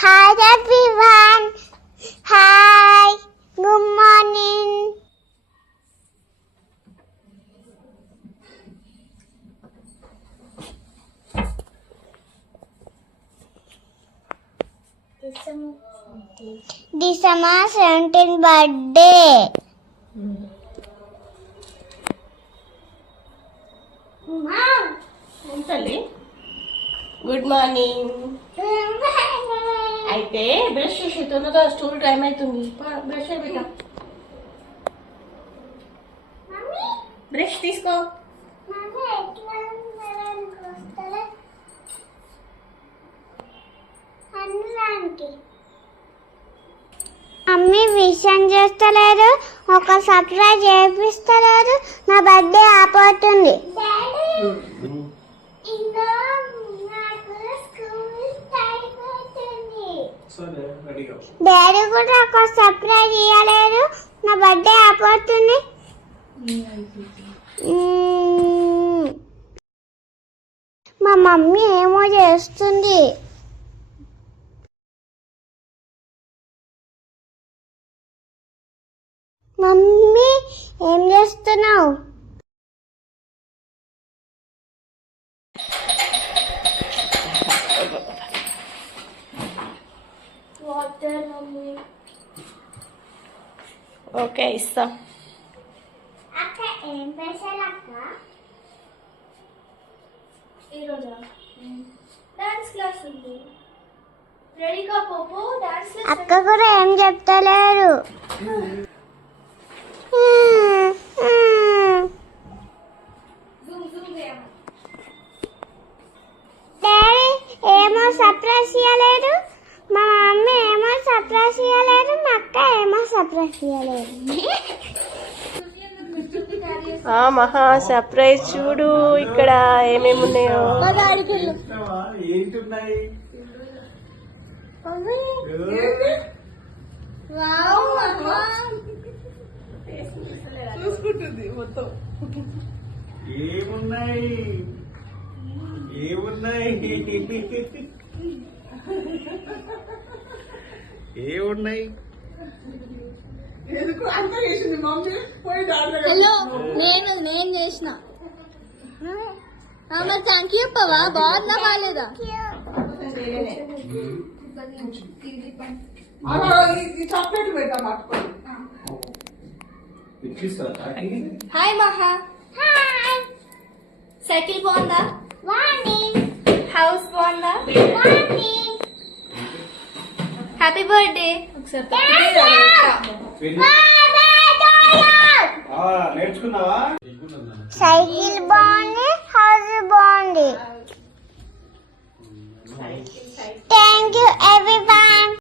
Hi everyone. Hi. Good morning. December 17th birthday. Mom. Good morning. అయితే brush చేసి తొందరగా school time అవుతుంది. Brush Mommy. Brush తీసుకో. Mummy విషయం చేస్తలేదు ఒక సర్ప్రైజ్ చేపిస్తలేదు నా బర్త్డే ఆపోతుంది సరే రెడీగా డాడీ కూడా ఒక సర్ప్రైజ్ ఇవ్వలేదు నా బర్త్డే అయిపోతుంది. మా మమ్మీ ఏమో చేస్తుంది. మమ్మీ ఏం చేస్తున్నావు? ఓకే ఇస్తా అక్క ఏం స్పెషల్ అక్క ఈరోజా డాన్స్ క్లాస్ ఉంది. రెడీగా పోపు? డాన్స్ క్లాస్ అక్క కూడా ఏం చెప్తలేరు. డాడీ ఏమో సర్ప్రైజ్ ఇవ్వలేదు మా మమ్మీ ఏమో సర్ప్రైజ్ ఇవ్వలేదు మా అక్క ఏమో సర్ప్రైజ్ ఇవ్వలేదు ఆ మహా సర్ప్రైజ్ చూడు ఇక్కడ ఏమేమి ఉన్నాయో. ఏమున్నాయి? ఏమున్నాయి? ఏమున్నాయి? హలో నేను నేను చేసిన. మరి థ్యాంక్ యూ చెప్పవా బాగుందా బాగాలేదా హాయ్ మహా. సైకిల్ బాగుందా? హౌస్ బాగుందా? Happy birthday నేర్చుకున్నావా? సైకిల్ బాగుంది